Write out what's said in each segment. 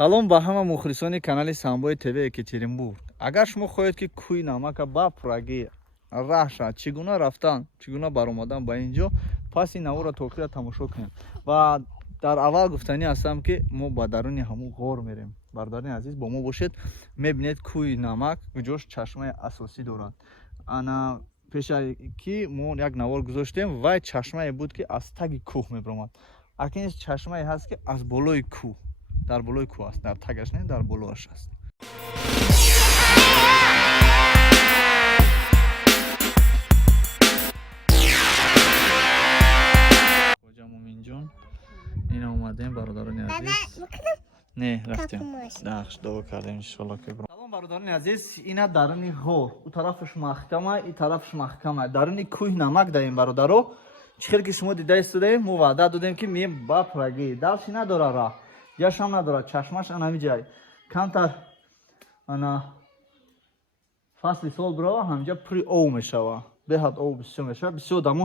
салом ба ҳама мухлисони канали Самбои ТВ Екатеринбург. Агар шумо хоҳед ки кӯи намака бапраги раҳша чӣ гуна рафтан, чӣ гуна баромадан ба ин ҷо, пас ин навора то охира тамошо кунед. Ва дар аввал гуфтанӣ ҳастам ки мо ба даруни ҳамун ғор мерем. Бародари азиз, бо мо бошед. Мебинед кӯи намак ҷош чашмаи асосӣ дорад. Ана пеша ки мо як навор гузоштем, вай чашмае буд ки аз таги кӯҳ мебаромад. Акин чашмае ҳаст ки аз болои кӯҳ, дар болои кӯҳ аст, дар тагаш не, дар болоаш аст. Хоҷа Муъминҷон, ин омадем бародарони азиз. Не, рафтем. Дахш дуо кардем иншоалло ки бро. Салом бародарони азиз, ина даруни ғор. У тарафаш маҳкама, и тарафаш маҳкама. Даруни кӯҳ намак даем бародаро. Чӣ хел ки шумо дида истодаем, мо ваъда додем ки мием бапраги. Далши надора раҳ. Ҷашам надора, чашмаш ана миҷай. Камтар ана фасли сол бирова ҳамҷа пури ов мешава. Беҳад ов бисёр мешава. Бисёр дамо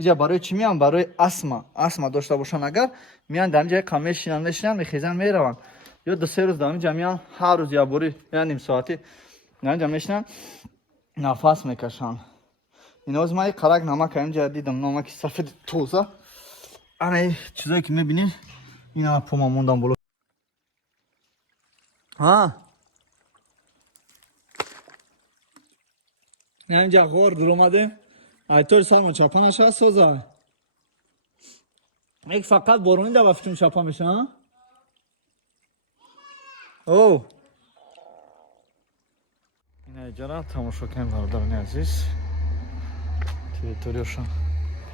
иҷа барои чӣ меам? Барои астма дошта бошанд агар меан дар ин ҷай қам мешинанд, мехезанд, мераванд. Ё ду се рӯз дар ин ҷа меан, ҳар рӯз як бори я ним соатӣ дар ин ҷа мешинанд, нафас мекашанд. Иноз ман қарак намак ин ҷа дидам, намаки сафеди тоза. Ана чизое ки мебинед, ин ҳама пома мондан боло. Инҷа ғор дуромадем. Айтори сармо чапанаш ҳаст соза. Ек фақат борони да ба фитун чапа меша. О. Ина иҷара тамошо кунем бародарони азиз. Территорияшон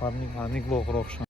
парник боғроқшон.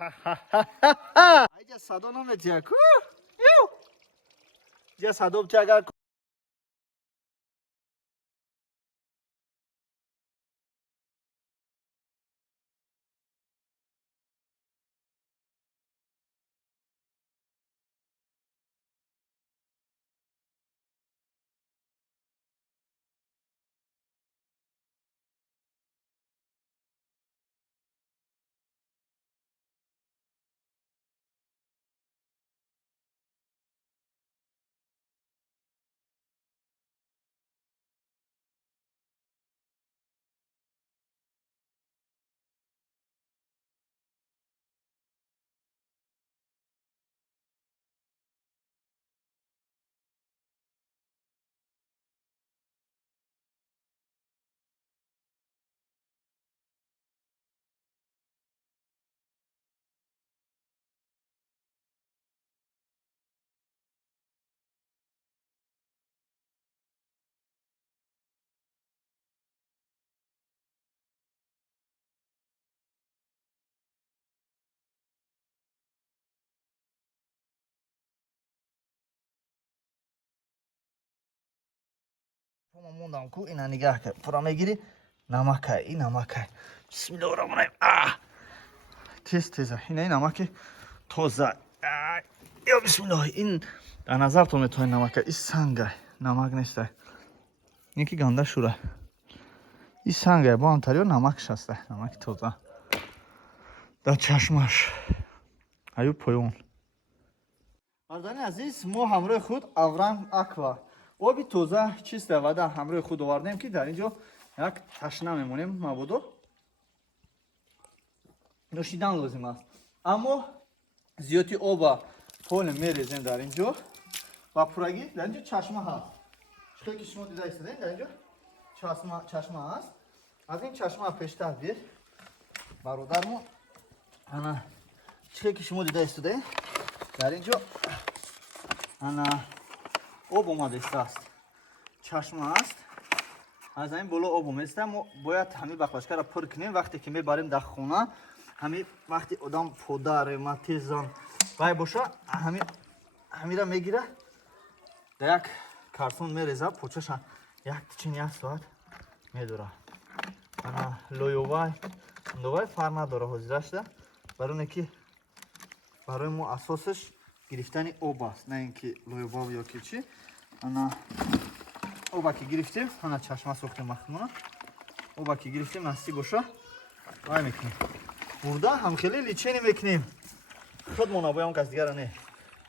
Айҷа садо наметия ку. Ҷа садо бчага. Пома мондам ку ина нигаҳ кар. Пура мегири. Намакай, и намакай. Бисмиллаҳир-роҳманир-роҳим. Тез теза. Ина намаки тоза. Ё бисмиллаҳ. Ин дар назартон метавонед намакай. И сангай. Намак нестай. Ин ки ганда шура. И сангай. Бо антариё намакш ҳастай. Намаки тоза. Дар чашмаш. Аю поён. Бардани азиз, мо ҳамроҳи худ Аврам Аква оби тоза чиста вода ҳамроҳи худ овардем, ки дар инҷо як ташна мемонем мабодо нӯшидан лозим аст. Аммо зиёди оба ҳоле мерезем дар инҷо ва пурагӣ дар инҷо чашма ҳаст. Чиқе ки шумо дида истодем, дар инҷо чашма ҳаст. Аз ин чашма пештар бир бародармон. Ана чиқе ки шумо дида истодем, дар инҷо ана об омадастааст. Чашма аст. Аз ин боло об омадаста. Мо бояд ҳамин баклашкаро пур кунем вақте ки мебарем дар хона. Ҳамин вақти одам подар, ревматизм вай боша, ҳамира мегира, дар як картон мереза, почаша як тичин як соат медура. Ана лоёвай, андовай фар надора ҳозира шуда. Бароне ки барои мо асосаш гирифтани об аст, на ин ки лоёбав ё ки чӣ. Ана оба ки гирифтем, ана чашма сохтем махмона. Оба ки гирифтем насти боша, вай мекунем. Бурда ҳамхелӣ личени мекунем. Худмона боям кас дигара не.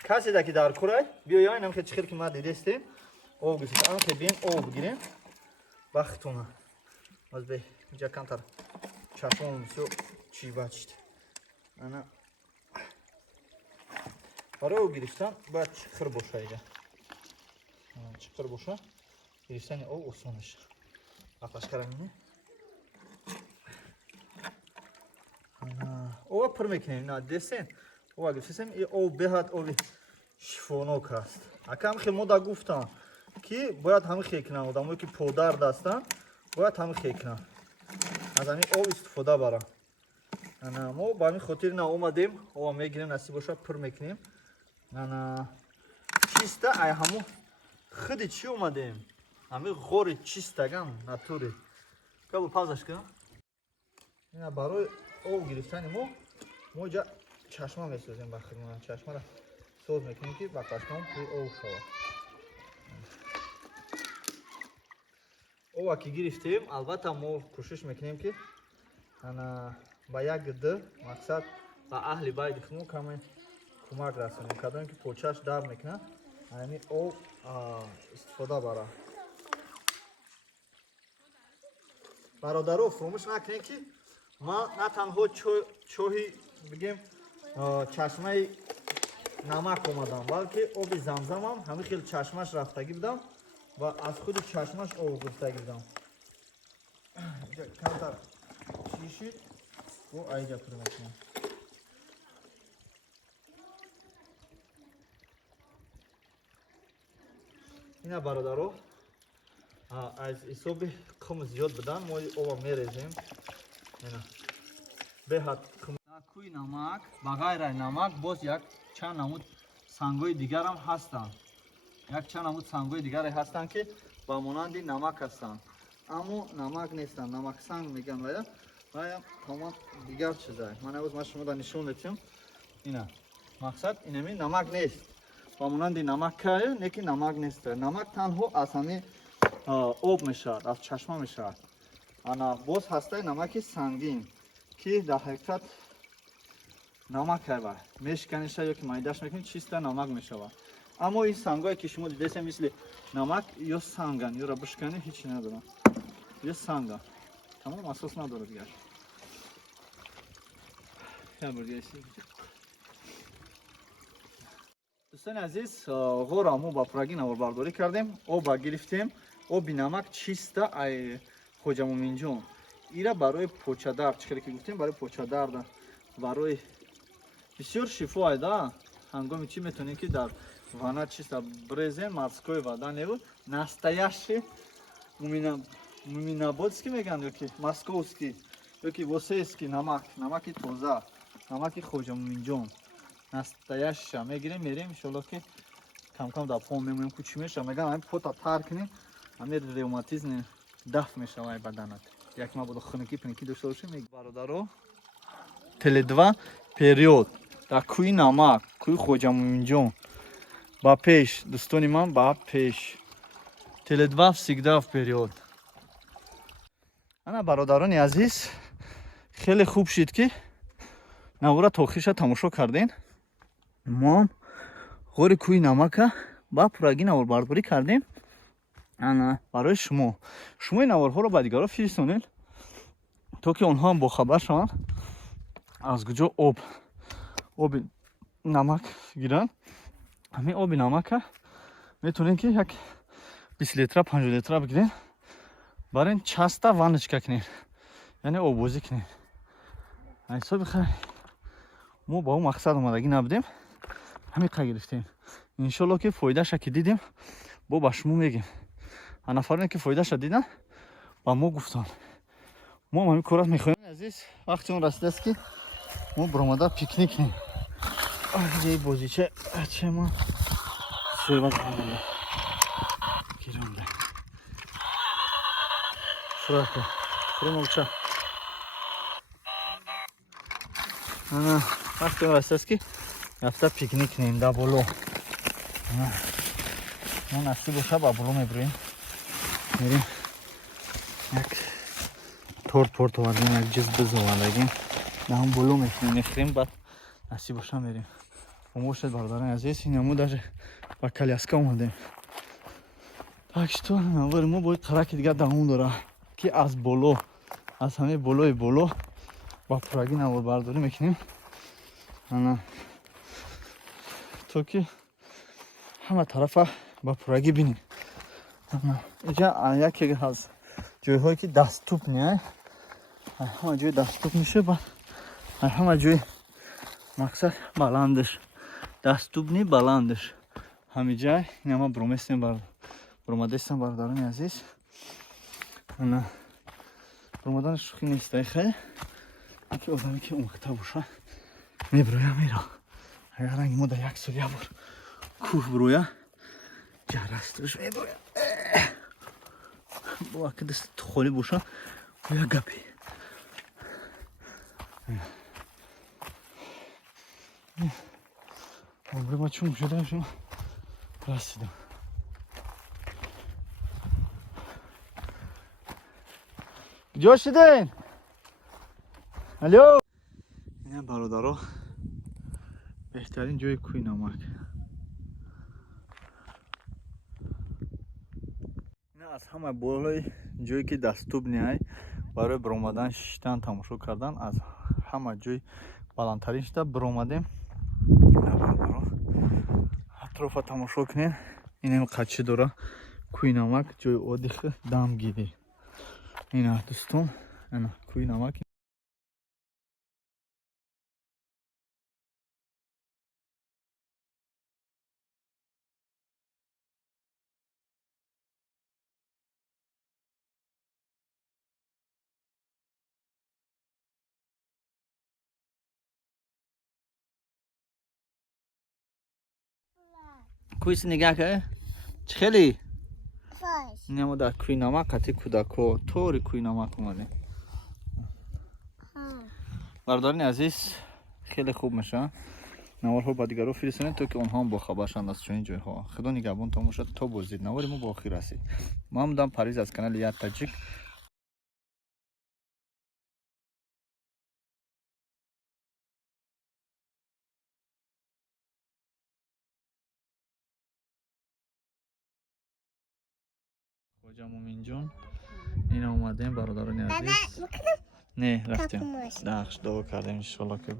Касе да ки дар курай, биёяйн ҳамхел чихел ки ма дидестем. Об гирифтем, ҳамхел бием об гирем. Бахтона. Аз бе инҷа камтар чашмон бисёр чӣ бачид. Ана барои об гирифтан бояд чихир боша ига. Чихир боша. Гирифтани об осон меша. Баклашкара мебинӣ. оба пур мекунем. На десен. оба гирифтем. И об беҳад оби шифонок аст. Ака ҳамхел мода гуфтам ки бояд ҳамихел кунам. Одамое ки подар дастанд бояд ҳамихел кунам. аз ҳамин об истифода барам. Ана мо ба ҳамин хотир на омадем. оба мегирем насиб боша пур мекунем. Ана чиста ай ҳамо худи чӣ омадем? Ҳамин ғори чистагам натури. Кабу павзаш кунам. Ина барои об гирифтани мо ҷа чашма месозем ба хидмат. Чашмаро соз мекунем ки баклашкаҳом пури об шавад. оба ки гирифтем, албатта мо кӯшиш мекунем ки ана ба як д мақсад ба аҳли байти худмон каме кӯмак расонем. Кадоме ки почааш дард мекунад, ҳамин об истифода бара. бародаро фаромӯш накунед ки ман на танҳо чоҳи бигем чашмаи намак омадам, балки оби замзамам ҳамин хел чашмаш рафтагӣ будам ва аз худи чашмаш об гирифтагӣ будам. Камтар чӣ шид? Бо айҷа пур мекунам. ина бародаро аз ҳисоби қум зиёд будан мо оба мерезем. Ина беҳад кӯи намак ба ғайраи намак боз як чанд намуд сангҳои дигарам ҳастанд. Як чанд намуд сангҳои дигаре ҳастанд ки ба монанди намак ҳастанд, аммо намак нестанд, намаксанг мегӯянд ва як тамом дигар чизае. Ман шумода нишон медиҳам. Ина мақсад инами намак нест, ба монанди намак кае, неки намак нест. Намак танҳо аз ҳамин об мешавад, аз чашма мешавад. Ана боз ҳастаи намаки сангин ки дар ҳақиқат намак ҳайва мешканиша ё ки майдаш мекунӣ чиста намак мешавад. Аммо ин сангҳое ки шумо дидесем мисли намак ё санган, ёра бишканӣ ҳечи надорад, ё санган, тамом асос надорад дигар. дӯстони азиз, ғора мо ба пурагӣ наворбардорӣ кардем, оба гирифтем, оби намак чиста. Ай хоҷа муъминҷон, ира барои почадард, чӣ каре ки гуфтем, барои почадарда, барои бисёр шифо айда. Ҳангоми чӣ метавонем ки дар вана чиста брезен морской вода неву настоящий муминободский мегӯянд, ё ки московский, ё ки восейский намак, намаки тоза, намаки хоҷа муъминҷон настояща мегирем, мерем иншоалло ки кам-кам дар пом мемонем ку чӣ мешавад. Мегӯянд ҳамин пота тар кунем, ҳамин ревматизм дафт мешавад баданат. Як мабодо хунукӣ пунукӣ дошта бошем. Бародаро, Теле2 период дар кӯи намак, кӯи хоҷа муъминҷон. Ба пеш, дӯстони ман, ба пеш. Теле2 всегда вперед. Ана бародарони азиз, хеле хуб шид ки навора то охириша тамошо кардем. Мо ғори кӯи намака ба пурагӣ наворбардорӣ кардем. Ана барои шумо ин наворҳоро ба дигарон фиристонед, то ки онҳо ҳам бохабар шаванд аз куҷо оби намак гиранд. ҳамин оби намака метавонем ки як 20 литра 50 литра бигирем, барем часта ванночка кунем, яъне обозӣ кунем. ҳисоби хай мо ба он мақсад омадагӣ набудем, ҳамиқа гирифтем. Иншоалло ки фоидаша ки дидем бо ба шумо мегем. нафароне ки фоидаша диданд ба мо гуфтанд. мо ҳамин корро мехоҳем. Азиз, вақти он расидааст ки мо биромада пикник кунем. ҷои бозича ачама севак гиронда фрака фромовча. ана вақти он расидааст ки рафта пикник кунем да боло. мо насиб боша ба боло мебурем, мерем як торт овардем, як ҷиз биз овардагим, да ҳам боло мехӯрем, баъд насиб боша мерем. Бошед бародарони азиз, инаму даже ба коляска омадем. Так что навори мо бояд қараки дигар давом дора ки аз боло, аз ҳамаи болои боло ба пурагӣ наворбардорӣ мекунем. ана то ки ҳама тарафа ба пурагӣ бинем. инҷа яке аз ҷойҳое ки даступ не, ҳама ҷой даступ меша, баъд ҳама ҷой мақсад баландиш, даступни баландиш ҳами ҷай. инама буромадестам бародарони азиз. ана буромадан шӯхӣ нест хай, ки одаме ки омӯхта боша мебироя меро. агар ранги мо дар як сол як бор кӯҳ бироя, ҷарастуш мебироя. бо аки дастат холӣ боша бо як гапе. обре ма чун шуда шумо расидам. куҷо шудем? алё. ина бародаро, беҳтарин ҷои кӯи намак. ина аз ҳама болои ҷое ки даступ неай барои биромадан шиштан тамошо кардан, аз ҳама ҷой баландтарин шуда биромадем. атрофа тамошо кунем. инам қадчи дора кӯи намак, ҷои одихи дамгирӣ. ина дӯстон, ана кӯи намак. کویس نگاه که خیلی باش نمو در کوی نمک قطعی کودکو طوری کوی نمک اومده بردارین عزیز خیلی خوب میشه نوار ها با دیگرو فرستونید تو که اونها هم با خبرشند از چنین جای ها خدا نگهبان تا مشد تا بازدید نواری ما با آخر رسید ما هم دام پریز از کانال یاد تاجیک کجا مومین جون این اومدیم برادران عزیز نه رفتیم داخش دعا کردیم ان شاء الله که